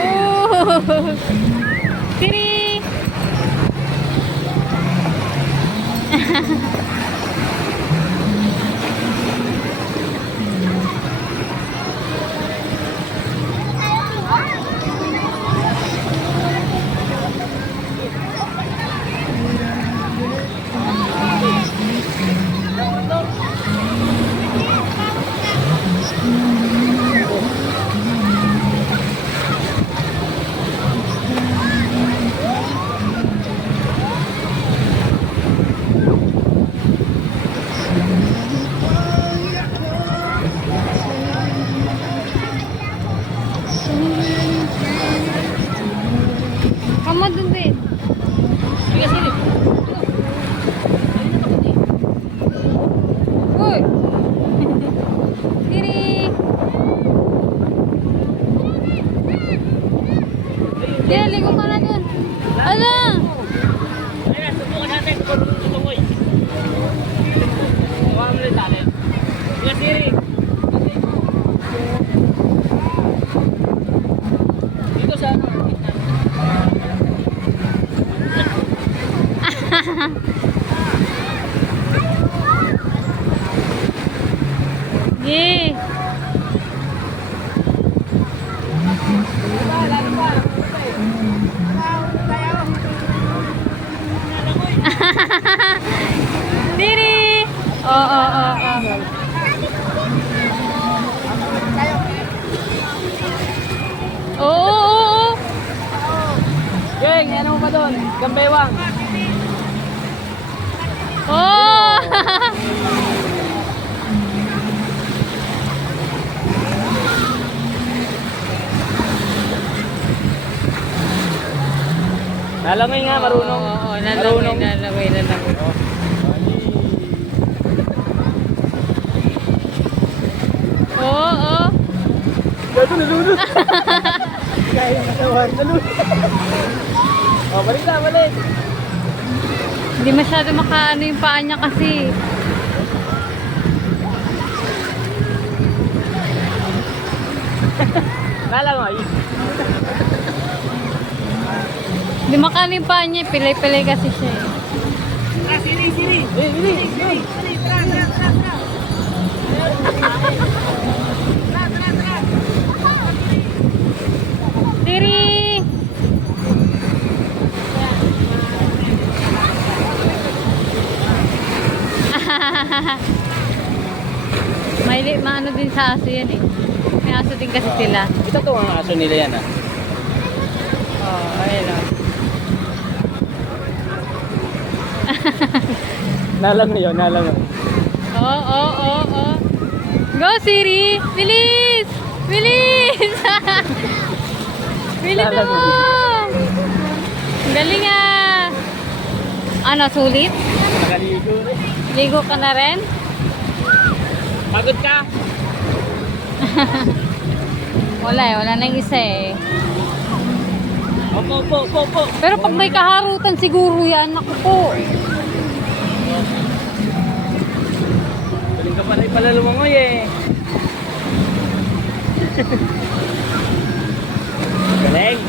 Oh! Tiri! Kamu dun din. Sige, sige. Uy! Diri! Diri, ligo ka na dun. Ala! Ayan, subukan natin kung tutungoy. Huwag mo ulit natin. Sige, Siri. Dito sa ano? Ye! Diri! Oo. Oo. Geng, ano mo pa doon? Gambewang. Oh! Nalangoy nga, marunong. Oo, Marunong. nalangoy. Oo. Gato, nalunod. Kaya natawan, nalunod. Oh, balik na, balik. Hindi masyado makaano yung paa niya kasi. Nalangoy. Hindi makaano yung paa niya. Pilay-pilay kasi siya eh. Siri. Siri. Tiri! Maano din sa aso yan eh. May aso din kasi sila. Ito to ang aso nila yan, ah. Oh, ayun o. Nalangoy yun, nalangoy. Oo. Go, Siri! Bilis! Bilis! Bilis Lala mo! mo. Ang galing ah! Ano, sulit? Nakaligo. Ligo ka na rin? Pagod ka? Wala nang isa eh. Opo. Pero pag may kaharutan siguro yan, naku po. Galing ka pala lumangoy eh. Galing.